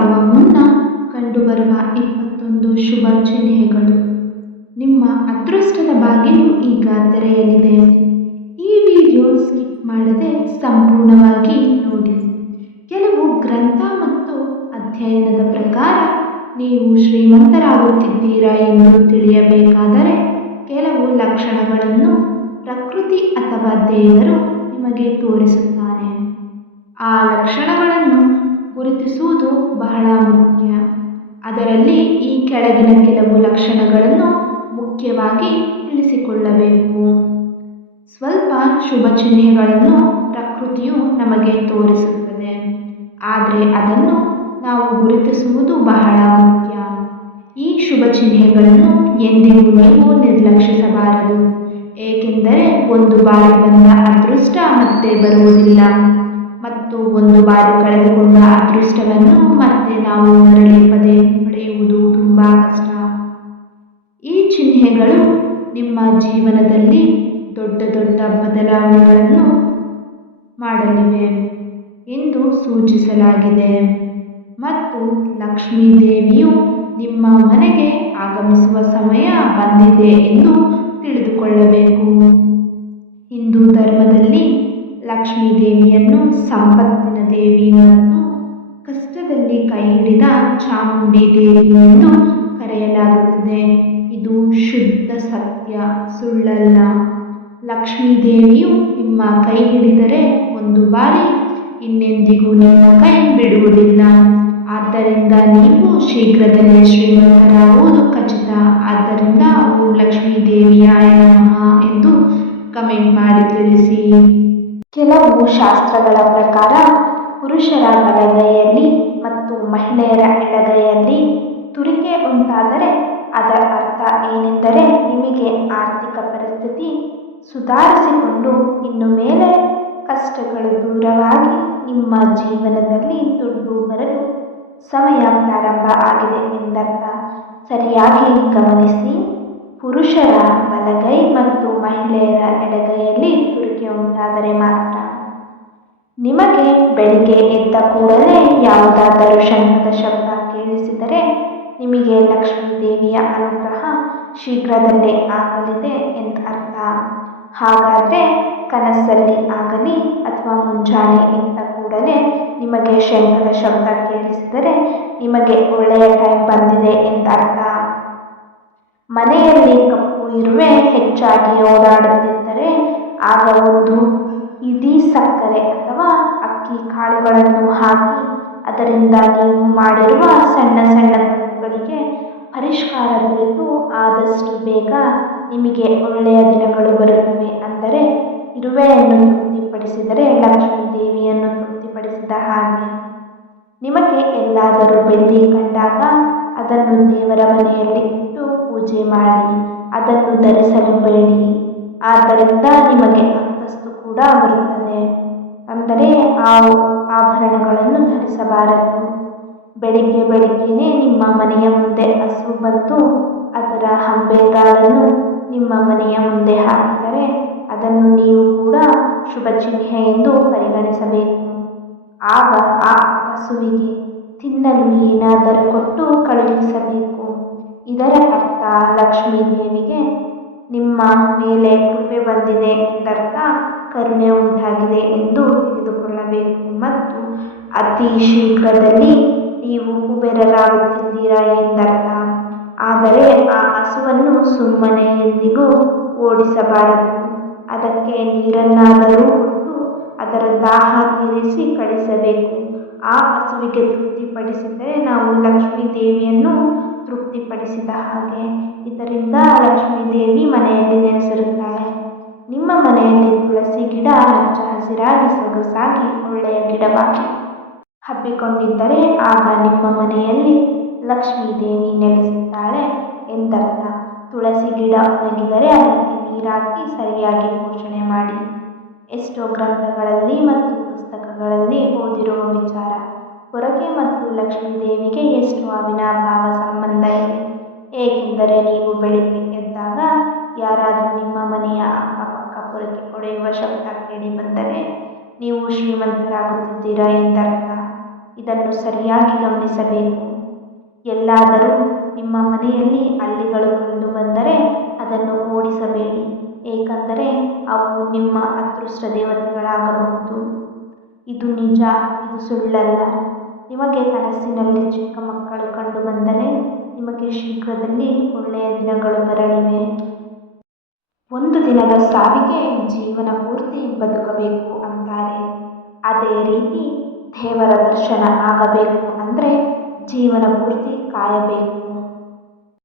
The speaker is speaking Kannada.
ಆಗುವ ಮುನ್ನ ಕಂಡುಬರುವ ಇಪ್ಪತ್ತೊಂದು ಶುಭ ಚಿಹ್ನೆಗಳು. ನಿಮ್ಮ ಅದೃಷ್ಟದ ಬಾಗಿಲು ಈಗ ತೆರೆಯಲಿದೆ. ಈ ವಿಡಿಯೋ ಸ್ಕಿಪ್ ಮಾಡದೆ ಸಂಪೂರ್ಣವಾಗಿ ನೋಡಿ. ಕೆಲವು ಗ್ರಂಥ ಮತ್ತು ಅಧ್ಯಯನದ ಪ್ರಕಾರ ನೀವು ಶ್ರೀಮಂತರಾಗುತ್ತಿದ್ದೀರಾ ಎಂದು ತಿಳಿಯಬೇಕಾದರೆ ಕೆಲವು ಲಕ್ಷಣಗಳನ್ನು ಪ್ರಕೃತಿ ಅಥವಾ ದೇವರು ನಿಮಗೆ ತೋರಿಸುತ್ತಾನೆ. ಆ ಲಕ್ಷಣಗಳನ್ನು ಗುರುತಿಸುವುದು ಬಹಳ ಮುಖ್ಯ. ಅದರಲ್ಲಿ ಈ ಕೆಳಗಿನ ಕೆಲವು ಲಕ್ಷಣಗಳನ್ನು ಮುಖ್ಯವಾಗಿ ತಿಳಿಸಿಕೊಳ್ಳಬೇಕು. ಸ್ವಲ್ಪ ಶುಭ ಚಿಹ್ನೆಗಳನ್ನು ಪ್ರಕೃತಿಯು ನಮಗೆ ತೋರಿಸುತ್ತದೆ. ಆದರೆ ಅದನ್ನು ನಾವು ಗುರುತಿಸುವುದು ಬಹಳ ಮುಖ್ಯ. ಈ ಶುಭ ಚಿಹ್ನೆಗಳನ್ನು ಎಂದಿಗೂ ನೀವು ನಿರ್ಲಕ್ಷಿಸಬಾರದು. ಏಕೆಂದರೆ ಒಂದು ಬಾರಿ ಬಂದ ಅದೃಷ್ಟ ಮತ್ತೆ ಬರುವುದಿಲ್ಲ. ಮತ್ತು ಒಂದು ಬಾರಿ ಕಳೆದುಕೊಂಡ ಅದೃಷ್ಟವನ್ನು ಮತ್ತೆ ನಾವು ಮರಳಿ ಪದೇ ಪಡೆಯುವುದು ತುಂಬ ಕಷ್ಟ. ಈ ಚಿಹ್ನೆಗಳು ನಿಮ್ಮ ಜೀವನದಲ್ಲಿ ದೊಡ್ಡ ದೊಡ್ಡ ಬದಲಾವಣೆಗಳನ್ನು ಮಾಡಲಿವೆ ಎಂದು ಸೂಚಿಸಲಾಗಿದೆ. ಮತ್ತು ಲಕ್ಷ್ಮೀ ದೇವಿಯು ನಿಮ್ಮ ಮನೆಗೆ ಆಗಮಿಸುವ ಸಮಯ ಬಂದಿದೆ ಎಂದು ತಿಳಿದುಕೊಳ್ಳಬೇಕು. ಲಕ್ಷ್ಮೀ ದೇವಿಯನ್ನು ಸಂಪತ್ತಿನ ದೇವಿ ಮತ್ತು ಕಷ್ಟದಲ್ಲಿ ಕೈ ಹಿಡಿದ ಚಾಮುಂಡಿ ದೇವಿ ಎಂದು ಕರೆಯಲಾಗುತ್ತದೆ. ಇದು ಶುದ್ಧ ಸತ್ಯ, ಸುಳ್ಳಲ್ಲ. ಲಕ್ಷ್ಮೀ ದೇವಿಯು ನಿಮ್ಮ ಕೈ ಹಿಡಿದರೆ ಒಂದು ಬಾರಿ ಇನ್ನೆಂದಿಗೂ ನಿಮ್ಮ ಕೈ ಬಿಡುವುದಿಲ್ಲ. ಆದ್ದರಿಂದ ನೀವು ಶೀಘ್ರದಲ್ಲೇ ಶ್ರೀಮಂತರಾಗುವುದು ಖಚಿತ. ಆದ್ದರಿಂದ ಓಂ ಲಕ್ಷ್ಮೀ ದೇವಿಯಾಯ ನಮಃ ಎಂದು ಕಮೆಂಟ್ ಮಾಡಿ ತಿಳಿಸಿ. ಕೆಲವು ಶಾಸ್ತ್ರಗಳ ಪ್ರಕಾರ ಪುರುಷರ ಬಲಗೈಯಲ್ಲಿ ಮತ್ತು ಮಹಿಳೆಯರ ಎಡಗೈಯಲ್ಲಿ ತುರಿಕೆ ಉಂಟಾದರೆ ಅದರ ಅರ್ಥ ಏನೆಂದರೆ ನಿಮಗೆ ಆರ್ಥಿಕ ಪರಿಸ್ಥಿತಿ ಸುಧಾರಿಸಿಕೊಂಡು ಇನ್ನು ಮೇಲೆ ಕಷ್ಟಗಳು ದೂರವಾಗಿ ನಿಮ್ಮ ಜೀವನದಲ್ಲಿ ದುಡ್ಡು ಬರಲು ಸಮಯ ಪ್ರಾರಂಭ ಆಗಿದೆ ಎಂದರ್ಥ. ಸರಿಯಾಗಿ ಗಮನಿಸಿ, ಪುರುಷರ ಬಲಗೈ ಮತ್ತು ಮಹಿಳೆಯರ ಎಡಗೈಯಲ್ಲಿ ತುರಿಕೆ ಉಂಟಾದರೆ ಮಾತ್ರ. ನಿಮಗೆ ಬೆಳಿಗ್ಗೆ ಎದ್ದ ಕೂಡಲೇ ಯಾವುದಾದರೂ ಶಂಖದ ಶಬ್ದ ಕೇಳಿಸಿದರೆ ನಿಮಗೆ ಲಕ್ಷ್ಮೀ ದೇವಿಯ ಅನುಗ್ರಹ ಶೀಘ್ರದಲ್ಲೇ ಆಗಲಿದೆ ಎಂದರ್ಥ. ಹಾಗಾದರೆ ಕನಸಲ್ಲಿ ಆಗಲಿ ಅಥವಾ ಮುಂಜಾನೆ ಎದ್ದ ಕೂಡಲೇ ನಿಮಗೆ ಶಂಖದ ಶಬ್ದ ಕೇಳಿಸಿದರೆ ನಿಮಗೆ ಒಳ್ಳೆಯ ಟೈಮ್ ಬಂದಿದೆ ಎಂದರ್ಥ. ಮನೆಯಲ್ಲಿ ಇರುವೆ ಹೆಚ್ಚಾಗಿ ಓಡಾಡುತ್ತಿದ್ದರೆ ಆಗ ಒಂದು ಇಡೀ ಸಕ್ಕರೆ ಅಥವಾ ಅಕ್ಕಿ ಕಾಳುಗಳನ್ನು ಹಾಕಿ ಅದರಿಂದ ನೀವು ಮಾಡಿರುವ ಸಣ್ಣ ಸಣ್ಣ ತಪ್ಪುಗಳಿಗೆ ಪರಿಷ್ಕಾರ ದೊರೆತು ಆದಷ್ಟು ಬೇಗ ನಿಮಗೆ ಒಳ್ಳೆಯ ದಿನಗಳು ಬರುತ್ತವೆ ಅಂದರೆ ಇರುವೆಯನ್ನು ತೃಪ್ತಿಪಡಿಸಿದರೆ ಲಕ್ಷ್ಮೀ ದೇವಿಯನ್ನು ತೃಪ್ತಿಪಡಿಸಿದ ಹಾಗೆ. ನಿಮಗೆ ಎಲ್ಲಾದರೂ ಬೆಳ್ಳಿ ಕಂಡಾಗ ಅದನ್ನು ದೇವರ ಮನೆಯಲ್ಲಿ ಇಟ್ಟು ಪೂಜೆ ಮಾಡಿ. ಅದನ್ನು ಧರಿಸಲು ಬೇಡಿ. ಆದ್ದರಿಂದ ನಿಮಗೆ ಅಂತಸ್ತು ಕೂಡ ಬರುತ್ತದೆ. ಅಂದರೆ ಆ ಆಭರಣಗಳನ್ನು ಧರಿಸಬಾರದು. ಬೆಳಿಗ್ಗೆ ಬೆಳಿಗ್ಗೆಯೇ ನಿಮ್ಮ ಮನೆಯ ಮುಂದೆ ಹಸು ಬಂದು ಅದರ ಹಂಬೆಗಾಲನ್ನು ನಿಮ್ಮ ಮನೆಯ ಮುಂದೆ ಹಾಕಿದರೆ ಅದನ್ನು ನೀವು ಕೂಡ ಶುಭ ಚಿಹ್ನೆ ಎಂದು ಪರಿಗಣಿಸಬೇಕು. ಆಗ ಆ ಹಸುವಿಗೆ ತಿನ್ನಲು ಏನಾದರೂ ಕೊಟ್ಟು ಕಳುಹಿಸಬೇಕು. ಇದರ ಅರ್ಥ ಲಕ್ಷ್ಮೀ ದೇವಿಗೆ ನಿಮ್ಮ ಮೇಲೆ ಕೃಪೆ ಬಂದಿದೆ ಎಂದರ್ಥ ಕರುಣೆ ಉಂಟಾಗಿದೆ ಎಂದು ತಿಳಿದುಕೊಳ್ಳಬೇಕು. ಮತ್ತು ಅತಿ ಶೀಘ್ರದಲ್ಲಿ ನೀವು ಕುಬೇರರಾಗುತ್ತಿದ್ದೀರಾ ಎಂದರ್ಥ. ಆದರೆ ಆ ಹಸುವನ್ನು ಸುಮ್ಮನೆ ಎಂದಿಗೂ ಓಡಿಸಬಾರದು. ಅದಕ್ಕೆ ನೀರನ್ನಾದರೂ ಕೊಟ್ಟು ಅದರ ದಾಹ ತೀರಿಸಿ ಕಳಿಸಬೇಕು. ಆ ಹಸುವಿಗೆ ತೃಪ್ತಿಪಡಿಸಿದರೆ ನಾವು ಲಕ್ಷ್ಮೀ ದೇವಿಯನ್ನು ತೃಪ್ತಿಪಡಿಸಿದ ಹಾಗೆ ಇದರಿಂದ ಲಕ್ಷ್ಮೀ ದೇವಿ ಮನೆಯಲ್ಲಿ ನೆಲೆಸಿರುತ್ತಾಳೆ. ನಿಮ್ಮ ಮನೆಯಲ್ಲಿ ತುಳಸಿ ಗಿಡ ಹಚ್ಚ ಹಸಿರಾಗಿ ಸೊಗಸಾಗಿ ಒಳ್ಳೆಯ ಗಿಡವಾಗಿ ಹಬ್ಬಿಕೊಂಡಿದ್ದರೆ ಆಗ ನಿಮ್ಮ ಮನೆಯಲ್ಲಿ ಲಕ್ಷ್ಮೀ ದೇವಿ ನೆಲೆಸುತ್ತಾಳೆ ಎಂದರ್ಥ. ತುಳಸಿ ಗಿಡ ಒಣಗಿದರೆ ಅದಕ್ಕೆ ನೀರಾಕಿ ಸರಿಯಾಗಿ ಪೋಷಣೆ ಮಾಡಿ. ಎಷ್ಟೋ ಗ್ರಂಥಗಳಲ್ಲಿ ಮತ್ತು ಪುಸ್ತಕಗಳಲ್ಲಿ ಓದಿರುವ ವಿಚಾರ. ಹೊರಗೆ ಮತ್ತು ಲಕ್ಷ್ಮೀ ದೇವಿಗೆ ಎಷ್ಟು ಅವಿನಾಭಾವ ಸಂಬಂಧ ಇದೆ? ಏಕೆಂದರೆ ನೀವು ಬೆಳಿಗ್ಗೆ ಎದ್ದಾಗ ಯಾರಾದರೂ ನಿಮ್ಮ ಮನೆಯ ಅಕ್ಕಪಕ್ಕ ಪೊರಕೆ ಹೊಡೆಯುವ ಶಬ್ದ ಕೇಳಿ ಬಂದರೆ ನೀವು ಶ್ರೀಮಂತರಾಗುತ್ತಿದ್ದೀರಾ ಎಂದರ್ಥ. ಇದನ್ನು ಸರಿಯಾಗಿ ಗಮನಿಸಬೇಕು. ಎಲ್ಲಾದರೂ ನಿಮ್ಮ ಮನೆಯಲ್ಲಿ ಹಲ್ಲಿಗಳು ಕಂಡುಬಂದರೆ ಅದನ್ನು ಓಡಿಸಬೇಡಿ, ಏಕೆಂದರೆ ಅವು ನಿಮ್ಮ ಅದೃಷ್ಟ ದೇವತೆಗಳಾಗಬಹುದು. ಇದು ನಿಜ, ಇದು ಸುಳ್ಳಲ್ಲ. ನಿಮಗೆ ಕನಸಿನಲ್ಲಿ ಚಿಕ್ಕ ಮಕ್ಕಳು ಕಂಡು ಬಂದರೆ ನಿಮಗೆ ಶೀಘ್ರದಲ್ಲಿ ಒಳ್ಳೆಯ ದಿನಗಳು ಬರಲಿವೆ. ಒಂದು ದಿನದ ಸಾವಿಗೆ ಜೀವನ ಪೂರ್ತಿ ಬದುಕಬೇಕು ಅಂತಾರೆ. ಅದೇ ರೀತಿ ದೇವರ ದರ್ಶನ ಆಗಬೇಕು ಅಂದರೆ ಜೀವನ ಪೂರ್ತಿ ಕಾಯಬೇಕು.